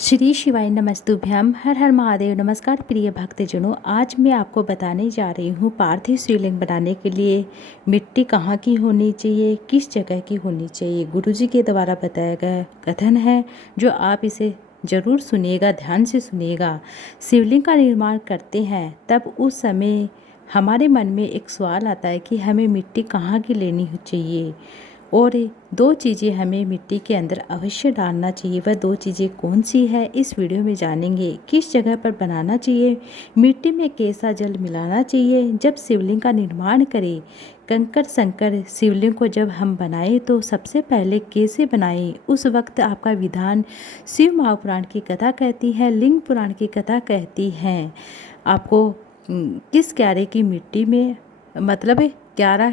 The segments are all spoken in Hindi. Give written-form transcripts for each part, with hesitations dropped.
श्री शिवाय नमस्तुभ्यम। हर हर महादेव। नमस्कार प्रिय भक्तजनों, आज मैं आपको बताने जा रही हूँ पार्थिव शिवलिंग बनाने के लिए मिट्टी कहाँ की होनी चाहिए, किस जगह की होनी चाहिए। गुरुजी के द्वारा बताया गया कथन है जो आप इसे ज़रूर सुनिएगा, ध्यान से सुनिएगा। शिवलिंग का निर्माण करते हैं तब उस समय हमारे मन में एक सवाल आता है कि हमें मिट्टी कहाँ की लेनी चाहिए और दो चीज़ें हमें मिट्टी के अंदर अवश्य डालना चाहिए। वह दो चीज़ें कौन सी है, इस वीडियो में जानेंगे। किस जगह पर बनाना चाहिए, मिट्टी में कैसा जल मिलाना चाहिए। जब शिवलिंग का निर्माण करें, कंकर संकर शिवलिंग को जब हम बनाएं तो सबसे पहले कैसे बनाएं, उस वक्त आपका विधान शिव महापुराण की कथा कहती है, लिंग पुराण की कथा कहती है। आपको किस क्यारे की मिट्टी में मतलब क्यारा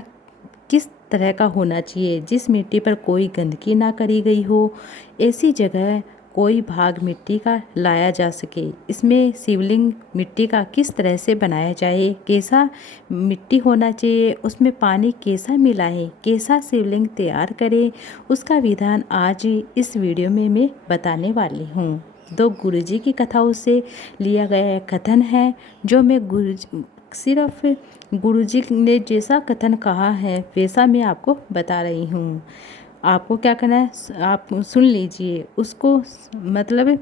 किस तरह का होना चाहिए, जिस मिट्टी पर कोई गंदगी ना करी गई हो, ऐसी जगह कोई भाग मिट्टी का लाया जा सके। इसमें शिवलिंग मिट्टी का किस तरह से बनाया जाए, कैसा मिट्टी होना चाहिए, उसमें पानी कैसा मिलाएं, कैसा शिवलिंग तैयार करें, उसका विधान आज इस वीडियो में मैं बताने वाली हूँ। दो गुरुजी की कथाओं से लिया गया कथन है जो मैं सिर्फ गुरुजी ने जैसा कथन कहा है वैसा मैं आपको बता रही हूँ। आपको क्या करना है, आप सुन लीजिए उसको, मतलब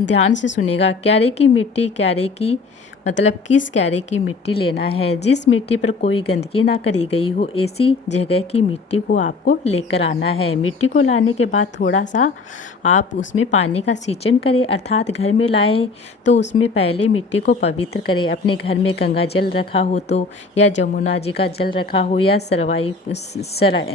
ध्यान से सुनेगा। क्यारे की मिट्टी, क्यारे की मतलब किस क्यारे की मिट्टी लेना है, जिस मिट्टी पर कोई गंदगी ना करी गई हो, ऐसी जगह की मिट्टी को आपको लेकर आना है। मिट्टी को लाने के बाद थोड़ा सा आप उसमें पानी का सींचन करें, अर्थात घर में लाएं तो उसमें पहले मिट्टी को पवित्र करें। अपने घर में गंगा जल रखा हो तो, या जमुना जी का जल रखा हो, या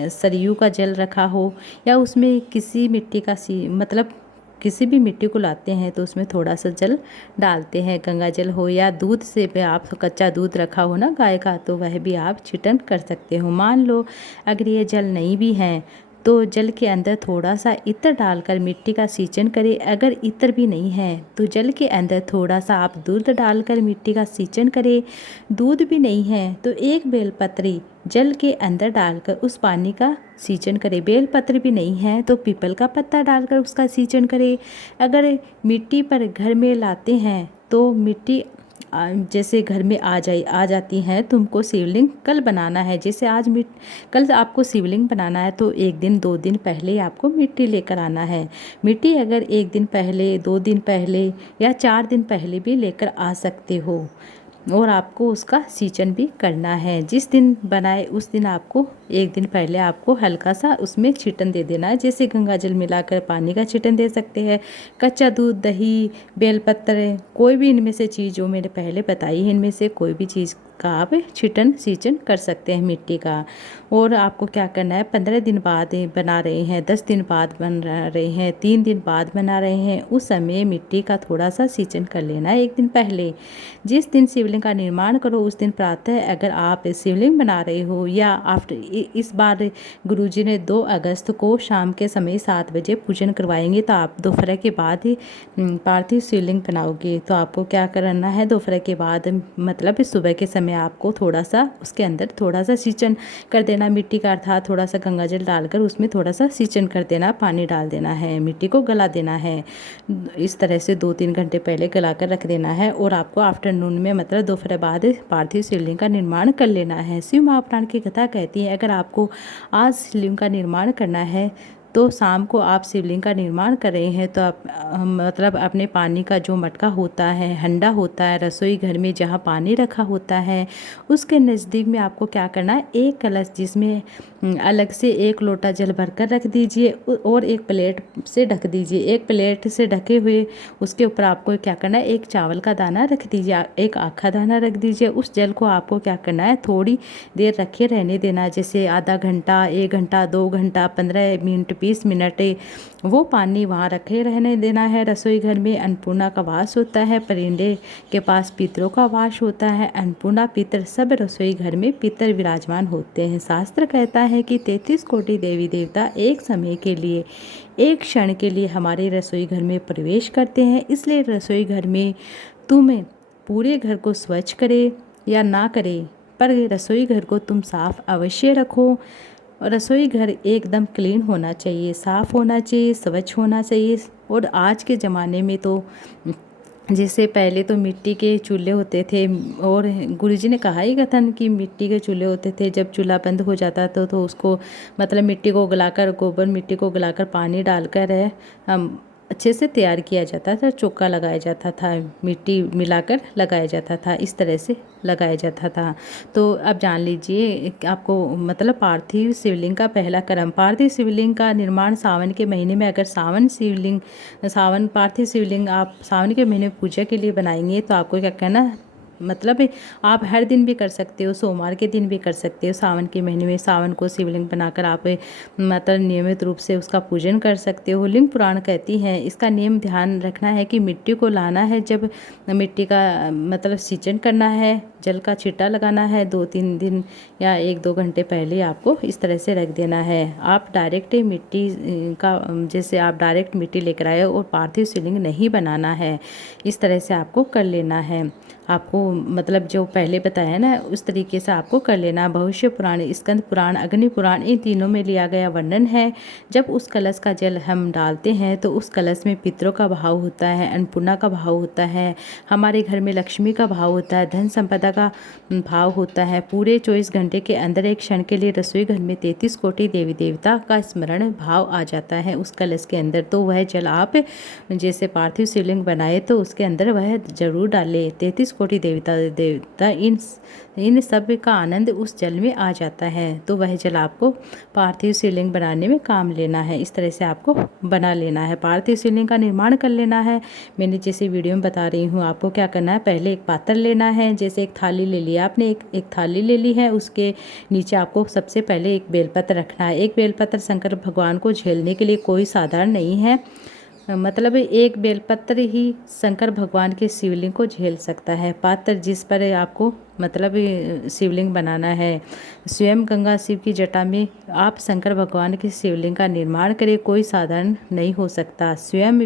सरयू का जल रखा हो, या उसमें किसी मिट्टी का मतलब किसी भी मिट्टी को लाते हैं तो उसमें थोड़ा सा जल डालते हैं। गंगा जल हो या दूध से भी, आप कच्चा दूध रखा हो ना गाय का, तो वह भी आप छिटन कर सकते हो। मान लो अगर ये जल नहीं भी है तो जल के अंदर थोड़ा सा इत्र डालकर मिट्टी का सींचन करें। अगर इत्र भी नहीं है तो जल के अंदर थोड़ा सा आप दूध डालकर मिट्टी का सींचन करें। दूध भी नहीं है तो एक बेलपत्री जल के अंदर डालकर उस पानी का सींचन करें। बेलपत्र भी नहीं है तो पीपल का पत्ता डालकर उसका सींचन करें। अगर मिट्टी पर घर में लाते हैं तो मिट्टी जैसे घर में आ जाती हैं, तुमको शिवलिंग कल बनाना है, जैसे आज कल आपको शिवलिंग बनाना है तो एक दिन 2 दिन पहले आपको मिट्टी लेकर आना है। मिट्टी अगर 1 दिन पहले, 2 दिन पहले या 4 दिन पहले भी लेकर आ सकते हो और आपको उसका सींचन भी करना है। जिस दिन बनाए उस दिन आपको 1 दिन पहले आपको हल्का सा उसमें छीटन दे देना है, जैसे गंगा जल मिलाकर पानी का छीटन दे सकते हैं। कच्चा दूध, दही, बेलपत्र, कोई भी इनमें से चीज़ जो मैंने पहले बताई है, इनमें से कोई भी चीज़ का आप छीटन सींचन कर सकते हैं मिट्टी का। और आपको क्या करना है, 15 दिन बाद बना रहे हैं, 10 दिन बाद बन रहे हैं, 3 दिन बाद बना रहे हैं, उस समय मिट्टी का थोड़ा सा सींचन कर लेना है 1 दिन पहले। जिस दिन शिवलिंग का निर्माण करो उस दिन प्रातः अगर आप शिवलिंग बना रहे हो, या आफ्टर इस बार गुरुजी ने 2 अगस्त को शाम के समय 7 बजे पूजन करवाएंगे, तो आप दोपहर के बाद ही पार्थिव शिवलिंग बनाओगे। तो आपको क्या करना है, दोपहर के बाद मतलब सुबह के समय आपको थोड़ा सा उसके अंदर थोड़ा सा सींचन कर देना मिट्टी का, अर्थात थोड़ा सा गंगा जल डालकर उसमें थोड़ा सा सींचन कर देना, पानी डाल देना है, मिट्टी को गला देना है। इस तरह से 2-3 घंटे पहले गला कर रख देना है और आपको आफ्टरनून में मतलब दोपहर बाद पार्थिव शिवलिंग का निर्माण कर लेना है। शिव महापुराण की कथा कहती है अगर आपको आज शिवलिंग का निर्माण करना है तो शाम को आप शिवलिंग का निर्माण कर रहे हैं तो आप मतलब अपने पानी का जो मटका होता है, हंडा होता है, रसोई घर में जहाँ पानी रखा होता है उसके नज़दीक में आपको क्या करना है, एक कलश जिसमें अलग से 1 लोटा जल भरकर रख दीजिए और एक प्लेट से ढक दीजिए। एक प्लेट से ढके हुए उसके ऊपर आपको क्या करना है, एक चावल का दाना रख दीजिए, एक आखा दाना रख दीजिए। उस जल को आपको क्या करना है, थोड़ी देर रखे रहने देना, जैसे आधा घंटा, 1 घंटा, 2 घंटा, 15 मिनट, 20 मिनट वो पानी वहाँ रखे रहने देना है। रसोई घर में अन्नपूर्णा का वास होता है, परिंदे के पास पितरों का वास होता है। अन्नपूर्णा, पितर सब रसोई घर में पितर विराजमान होते हैं। शास्त्र कहता है कि 33 कोटि देवी देवता एक समय के लिए, एक क्षण के लिए हमारे रसोई घर में प्रवेश करते हैं। इसलिए रसोई घर में तुम पूरे घर को स्वच्छ करे या ना करे, पर रसोई घर को तुम साफ अवश्य रखो। रसोई घर एकदम क्लीन होना चाहिए, साफ़ होना चाहिए, स्वच्छ होना चाहिए, और आज के ज़माने में तो जैसे पहले तो मिट्टी के चूल्हे होते थे, और गुरुजी ने कहा ही कथन कि मिट्टी के चूल्हे होते थे, जब चूल्हा बंद हो जाता तो उसको मतलब मिट्टी को गलाकर, गोबर मिट्टी को गलाकर पानी डालकर हम अच्छे से तैयार किया जाता था, चौका लगाया जाता था, मिट्टी मिलाकर लगाया जाता था, इस तरह से लगाया जाता था। तो अब जान लीजिए आपको मतलब पार्थिव शिवलिंग का पहला क्रम। पार्थिव शिवलिंग का निर्माण सावन के महीने में, अगर सावन पार्थिव शिवलिंग आप सावन के महीने पूजा के लिए बनाएंगे तो आपको क्या कहना, मतलब आप हर दिन भी कर सकते हो, सोमवार के दिन भी कर सकते हो। सावन के महीने में सावन को शिवलिंग बनाकर आप मतलब नियमित रूप से उसका पूजन कर सकते हो। लिंग पुराण कहती है इसका नियम ध्यान रखना है कि मिट्टी को लाना है, जब मिट्टी का मतलब सिंचन करना है, जल का छींटा लगाना है, 2-3 दिन या 1-2 घंटे पहले आपको इस तरह से रख देना है। आप डायरेक्ट मिट्टी का जैसे आप डायरेक्ट मिट्टी लेकर आए और पार्थिव शिवलिंग नहीं बनाना है, इस तरह से आपको कर लेना है। आपको मतलब जो पहले बताया ना उस तरीके से आपको कर लेना। भविष्य पुराण, स्कंद पुराण, अग्नि पुराण, इन तीनों में लिया गया वर्णन है। जब उस कलश का जल हम डालते हैं तो उस कलश में पितरों का भाव होता है, अन्नपूर्णा का भाव होता है, हमारे घर में लक्ष्मी का भाव होता है, धन संपदा का भाव होता है। पूरे 24 घंटे के अंदर एक क्षण के लिए रसोई घर में 33 कोटि देवी देवता का स्मरण भाव आ जाता है उस कलश के अंदर। तो वह जल आप जैसे पार्थिव शिवलिंग बनाए तो उसके अंदर वह जरूर डाले। 33 कोटि देवता इन सब का आनंद उस जल में आ जाता है। तो वह जल आपको पार्थिव शिवलिंग बनाने में काम लेना है, इस तरह से आपको बना लेना है, पार्थिव शिवलिंग का निर्माण कर लेना है। मैंने जैसे वीडियो में बता रही हूँ आपको क्या करना है, पहले एक पात्र लेना है, जैसे एक थाली ले लिया आपने, एक थाली ले ली है, उसके नीचे आपको सबसे पहले एक बेलपत्र रखना है। एक बेलपत्र शंकर भगवान को झेलने के लिए कोई साधारण नहीं है, मतलब एक बेलपत्र ही शंकर भगवान के शिवलिंग को झेल सकता है। पात्र जिस पर आपको मतलब शिवलिंग बनाना है, स्वयं गंगा शिव की जटा में आप शंकर भगवान के शिवलिंग का निर्माण करें, कोई साधारण नहीं हो सकता। स्वयं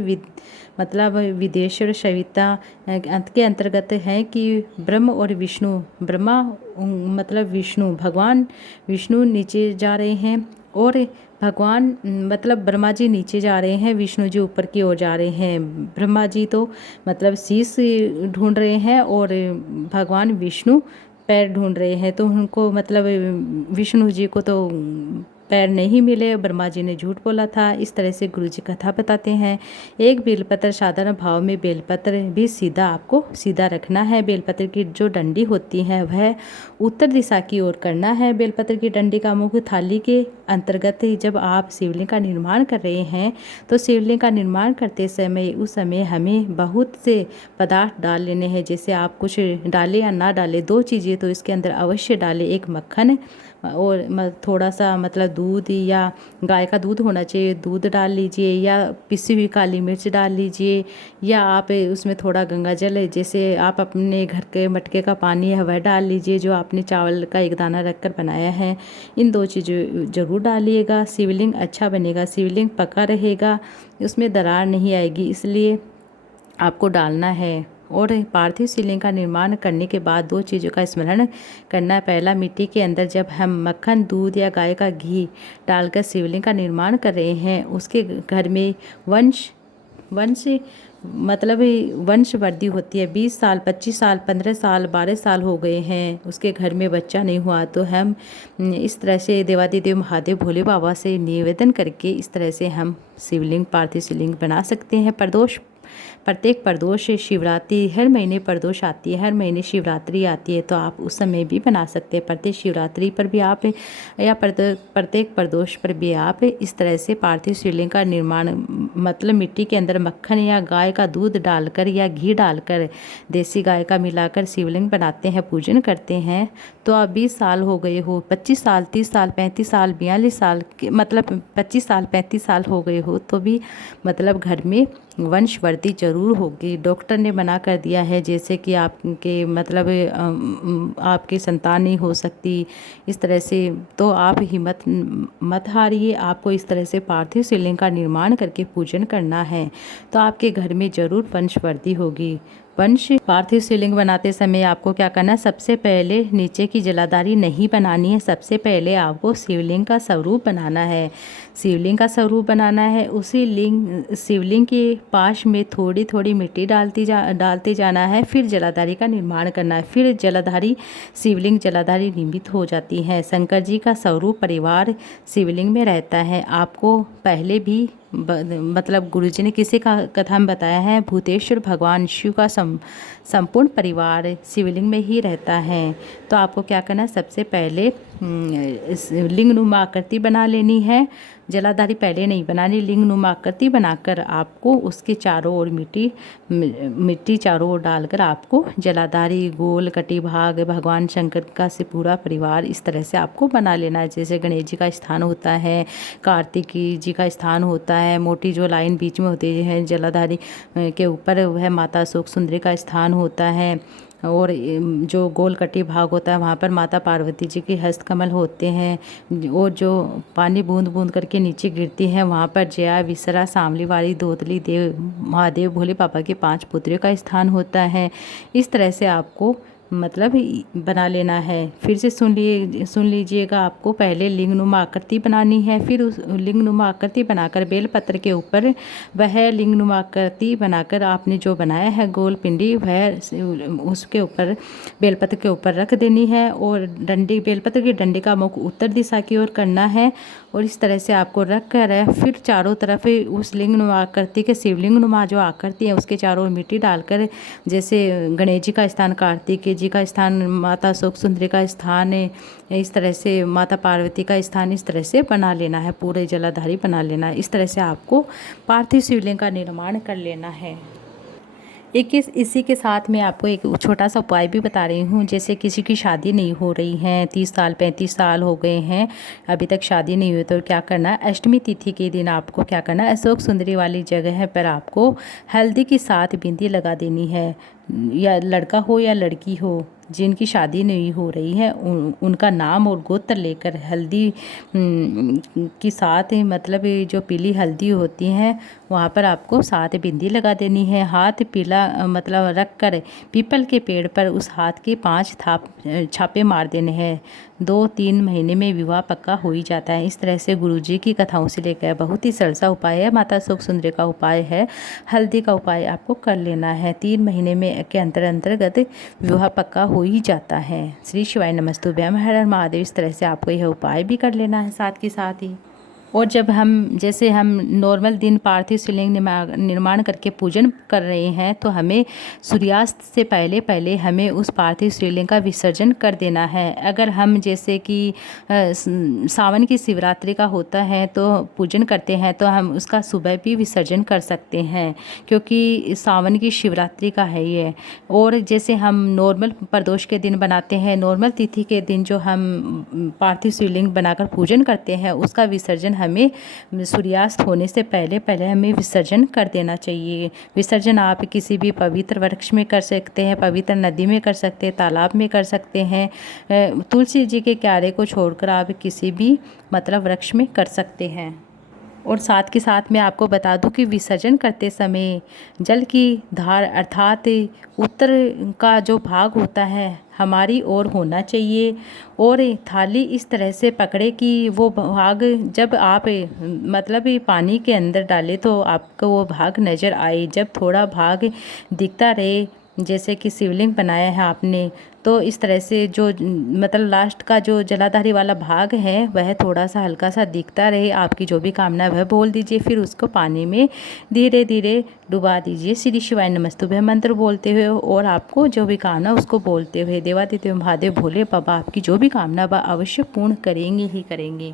मतलब विदेश्वर सविता अंत के अंतर्गत है कि ब्रह्म और विष्णु, ब्रह्मा मतलब विष्णु, भगवान विष्णु नीचे जा रहे हैं और भगवान मतलब ब्रह्मा जी नीचे जा रहे हैं, विष्णु जी ऊपर की ओर जा रहे हैं। ब्रह्मा जी तो मतलब शीश ढूंढ रहे हैं और भगवान विष्णु पैर ढूंढ रहे हैं। तो उनको मतलब विष्णु जी को तो पैर नहीं मिले, ब्रह्मा जी ने झूठ बोला था। इस तरह से गुरु जी कथा बताते हैं। एक बेलपत्र साधारण भाव में बेलपत्र भी सीधा आपको सीधा रखना है। बेलपत्र की जो डंडी होती है वह उत्तर दिशा की ओर करना है। बेलपत्र की डंडी का मुख थाली के अंतर्गत ही जब आप शिवलिंग का निर्माण कर रहे हैं तो शिवलिंग का निर्माण करते समय उस समय हमें बहुत से पदार्थ डाल लेने हैं। जैसे आप कुछ डालें या ना डालें, 2 चीज़ें तो इसके अंदर अवश्य डालें, एक मक्खन और थोड़ा सा मतलब दूध या गाय का दूध होना चाहिए, दूध डाल लीजिए, या पिसी हुई काली मिर्च डाल लीजिए, या आप उसमें थोड़ा गंगा जल जैसे आप अपने घर के मटके का पानी है वह डाल लीजिए, जो आपने चावल का एक दाना रखकर बनाया है। इन 2 चीज़ें ज़रूर डालिएगा, शिवलिंग अच्छा बनेगा, शिवलिंग पका रहेगा, उसमें दरार नहीं आएगी, इसलिए आपको डालना है। और पार्थिव शिवलिंग का निर्माण करने के बाद 2 चीज़ों का स्मरण करना है। पहला, मिट्टी के अंदर जब हम मक्खन, दूध या गाय का घी डालकर शिवलिंग का निर्माण कर रहे हैं, उसके घर में वंश मतलब वंशवृद्धि होती है। 20 साल, 25 साल, 15 साल, 12 साल हो गए हैं, उसके घर में बच्चा नहीं हुआ, तो हम इस तरह से देवादिदेव महादेव भोले बाबा से निवेदन करके इस तरह से हम शिवलिंग, पार्थिव शिवलिंग बना सकते हैं। प्रत्येक प्रदोष, शिवरात्रि, हर महीने प्रदोष आती है, हर महीने शिवरात्रि आती है, तो आप उस समय भी बना सकते हैं। प्रत्येक शिवरात्रि पर भी आप या प्रत्येक प्रदोष पर भी आप इस तरह से पार्थिव शिवलिंग का निर्माण मतलब मिट्टी के अंदर मक्खन या गाय का दूध डालकर या घी डालकर, देसी गाय का मिलाकर शिवलिंग बनाते हैं, पूजन करते हैं। तो आप 20 साल हो गए हो, 25 साल, 30 साल, 35 साल, 42 साल मतलब 25 साल, 35 साल हो गए हो, तो भी मतलब घर में वंशवृद्धि जरूर होगी। डॉक्टर ने मना कर दिया है जैसे कि आपके मतलब आपकी संतान नहीं हो सकती, इस तरह से, तो आप हिम्मत मत हारिए। आपको इस तरह से पार्थिव शिवलिंग का निर्माण करके पूजन करना है, तो आपके घर में जरूर वंशवृद्धि होगी। पार्थिव शिवलिंग बनाते समय आपको क्या करना है, सबसे पहले नीचे की जलाधारी नहीं बनानी है, सबसे पहले आपको शिवलिंग का स्वरूप बनाना है। शिवलिंग का स्वरूप बनाना है, उसी शिवलिंग के पास में थोड़ी थोड़ी मिट्टी डालते जाना है। फिर जलाधारी का निर्माण करना है। फिर जलाधारी शिवलिंग जलाधारी निर्मित हो जाती है। शंकर जी का स्वरूप परिवार शिवलिंग में रहता है। आपको पहले भी मतलब गुरुजी ने किसी का कथा में बताया है, भूतेश्वर भगवान शिव का संपूर्ण परिवार शिवलिंग में ही रहता है। तो आपको क्या करना है, सबसे पहले लिंग नुमा आकृति बना लेनी है। जलाधारी पहले नहीं बनानी, लिंग नुमा आकृति बनाकर आपको उसके चारों ओर मिट्टी चारों ओर डालकर आपको जलाधारी गोल कटी भाग भगवान शंकर का से पूरा परिवार इस तरह से आपको बना लेना है। जैसे गणेश जी का स्थान होता है, कार्तिकी जी का स्थान होता है, मोटी जो लाइन बीच में होती है जलाधारी के ऊपर वह माता अशोक सुंदरी का स्थान होता है। और जो गोल कटी भाग होता है वहाँ पर माता पार्वती जी के हस्तकमल होते हैं। और जो पानी बूंद बूंद करके नीचे गिरती है वहाँ पर जया विसरा सांवली वाली दोतली देव महादेव भोले बाबा के 5 पुत्रियों का स्थान होता है। इस तरह से आपको मतलब बना लेना है। फिर से सुन लीजिएगा, आपको पहले लिंगनुमा आकृति बनानी है। फिर उस लिंगनुमा आकृति बनाकर बेलपत्र के ऊपर वह लिंगनुमा आकृति बनाकर आपने जो बनाया है गोल पिंडी वह उसके ऊपर बेलपत्र के ऊपर रख देनी है। और बेलपत्र की डंडी का मुख उत्तर दिशा की ओर करना है। और इस तरह से आपको रख कर फिर चारों तरफ उस लिंगनुमा आकृति के शिवलिंग नुमा जो आकृति है उसके चारों ओर मिट्टी डालकर, जैसे गणेश जी का स्थान, कार्तिकेय जी का स्थान, माता अशोक सुंदरी का स्थान, इस तरह से माता पार्वती का स्थान, इस तरह से बना लेना है, पूरे जलाधारी बना लेना है। इस तरह से आपको पार्थिव शिवलिंग का निर्माण कर लेना है। इसी के साथ मैं आपको एक छोटा सा उपाय भी बता रही हूँ। जैसे किसी की शादी नहीं हो रही है, 30 साल 35 साल हो गए हैं, अभी तक शादी नहीं हुई, तो क्या करना है, अष्टमी तिथि के दिन आपको क्या करना है, अशोक सुंदरी वाली जगह पर आपको हल्दी की 7 बिंदी लगा देनी है। या लड़का हो या लड़की हो, जिनकी शादी नहीं हो रही है उनका नाम और गोत्र लेकर हल्दी की 7 मतलब जो पीली हल्दी होती है वहाँ पर आपको 7 बिंदी लगा देनी है। हाथ पीला मतलब रख कर पीपल के पेड़ पर उस हाथ के 5 छापे मार देने हैं। 2-3 महीने में विवाह पक्का हो ही जाता है। इस तरह से गुरुजी की कथाओं से लेकर बहुत ही सरल सा उपाय है। माता अशोक सुंदरी का उपाय है, हल्दी का उपाय आपको कर लेना है। 3 महीने में के अंतर्गत विवाह पक्का हो ही जाता है। श्री शिवाय नमस्तुभ्यम, हर हर महादेव। इस तरह से आपको यह उपाय भी कर लेना है साथ के साथ ही। और जब जैसे हम नॉर्मल दिन पार्थिव शिवलिंग निर्माण करके पूजन कर रहे हैं तो हमें सूर्यास्त से पहले हमें उस पार्थिव शिवलिंग का विसर्जन कर देना है। अगर हम जैसे कि सावन की शिवरात्रि का होता है तो पूजन करते हैं तो हम उसका सुबह भी विसर्जन कर सकते हैं, क्योंकि सावन की शिवरात्रि का है ये। और जैसे हम नॉर्मल प्रदोष के दिन बनाते हैं, नॉर्मल तिथि के दिन जो हम पार्थिव शिवलिंग बनाकर पूजन करते हैं उसका विसर्जन हमें सूर्यास्त होने से पहले हमें विसर्जन कर देना चाहिए। विसर्जन आप किसी भी पवित्र वृक्ष में कर सकते हैं, पवित्र नदी में कर सकते हैं, तालाब में कर सकते हैं। तुलसी जी के क्यारे को छोड़कर आप किसी भी मतलब वृक्ष में कर सकते हैं। और साथ के साथ मैं आपको बता दूं कि विसर्जन करते समय जल की धार अर्थात उत्तर का जो भाग होता है हमारी ओर होना चाहिए। और थाली इस तरह से पकड़े कि वो भाग जब आप मतलब पानी के अंदर डालें तो आपको वो भाग नज़र आए। जब थोड़ा भाग दिखता रहे, जैसे कि शिवलिंग बनाया है आपने, तो इस तरह से जो मतलब लास्ट का जो जलाधारी वाला भाग है वह थोड़ा सा हल्का सा दिखता रहे, आपकी जो भी कामना वह बोल दीजिए। फिर उसको पानी में धीरे धीरे डुबा दीजिए, श्री शिवाय नमस्तुभ्य मंत्र बोलते हुए। और आपको जो भी कामना उसको बोलते हुए देवादिदेव महादेव भोले बाबा आपकी जो भी कामना वह अवश्य पूर्ण करेंगे ही करेंगे।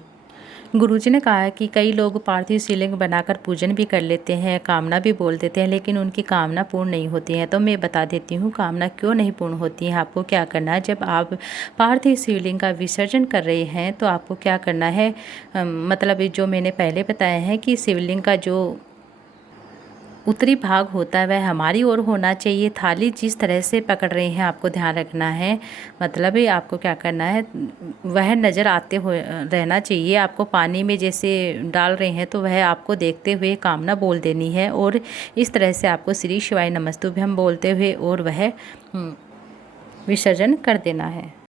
गुरुजी ने कहा है कि कई लोग पार्थिव शिवलिंग बनाकर पूजन भी कर लेते हैं, कामना भी बोल देते हैं, लेकिन उनकी कामना पूर्ण नहीं होती है। तो मैं बता देती हूँ कामना क्यों नहीं पूर्ण होती है। आपको क्या करना है, जब आप पार्थिव शिवलिंग का विसर्जन कर रहे हैं तो आपको क्या करना है, मतलब जो मैंने पहले बताया है कि शिवलिंग का जो उत्तरी भाग होता है वह हमारी ओर होना चाहिए। थाली जिस तरह से पकड़ रहे हैं आपको ध्यान रखना है, मतलब आपको क्या करना है, वह नज़र आते हुए रहना चाहिए। आपको पानी में जैसे डाल रहे हैं तो वह आपको देखते हुए कामना बोल देनी है। और इस तरह से आपको श्री शिवाय नमस्तुभ्यम बोलते हुए और वह विसर्जन कर देना है।